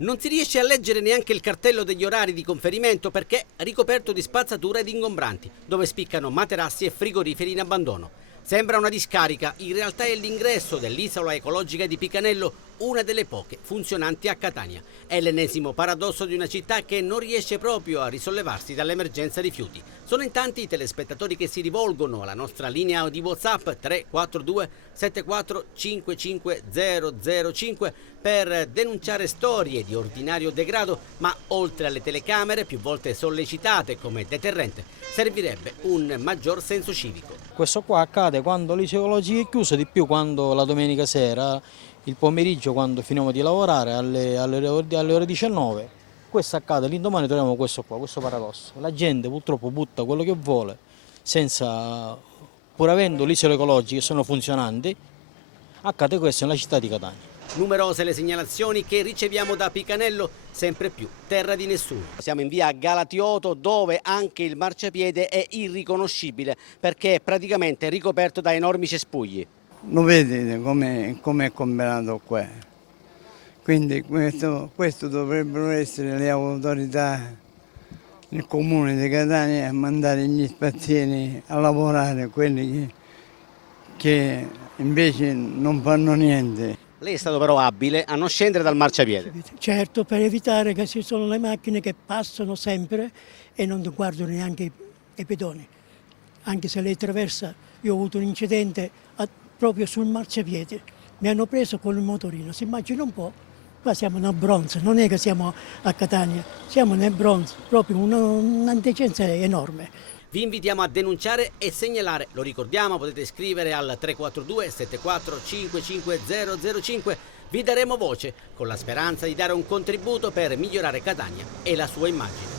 Non si riesce a leggere neanche il cartello degli orari di conferimento perché è ricoperto di spazzatura ed ingombranti, dove spiccano materassi e frigoriferi in abbandono. Sembra una discarica, in realtà è l'ingresso dell'isola ecologica di Picanello, una delle poche funzionanti a Catania. È l'ennesimo paradosso di una città che non riesce proprio a risollevarsi dall'emergenza rifiuti. Sono in tanti i telespettatori che si rivolgono alla nostra linea di WhatsApp 342 74 55 005 per denunciare storie di ordinario degrado, ma oltre alle telecamere, più volte sollecitate come deterrente, servirebbe un maggior senso civico. Questo qua accade quando l'isola ecologica è chiusa, di più quando la domenica sera, il pomeriggio quando finiamo di lavorare alle ore 19. Questo accade, l'indomani troviamo questo qua, questo paradosso. La gente purtroppo butta quello che vuole, senza, pur avendo le isole ecologiche sono funzionanti, accade questo nella città di Catania. Numerose le segnalazioni che riceviamo da Picanello, sempre più terra di nessuno. Siamo in via Galatioto, dove anche il marciapiede è irriconoscibile perché è praticamente ricoperto da enormi cespugli. Lo vedete come è combinato qua. Quindi questo dovrebbero essere le autorità del comune di Catania a mandare gli spazzini a lavorare, quelli che invece non fanno niente. Lei è stato però abile a non scendere dal marciapiede. Certo, per evitare che ci sono le macchine che passano sempre e non guardano neanche i pedoni. Anche se lei attraversa, io ho avuto un incidente proprio sul marciapiede, mi hanno preso con il motorino, si immagina un po', qua siamo nel Bronzo, non è che siamo a Catania, siamo nel Bronzo, proprio un'indecenza enorme. Vi invitiamo a denunciare e segnalare, lo ricordiamo, potete scrivere al 342 74 55 005, vi daremo voce con la speranza di dare un contributo per migliorare Catania e la sua immagine.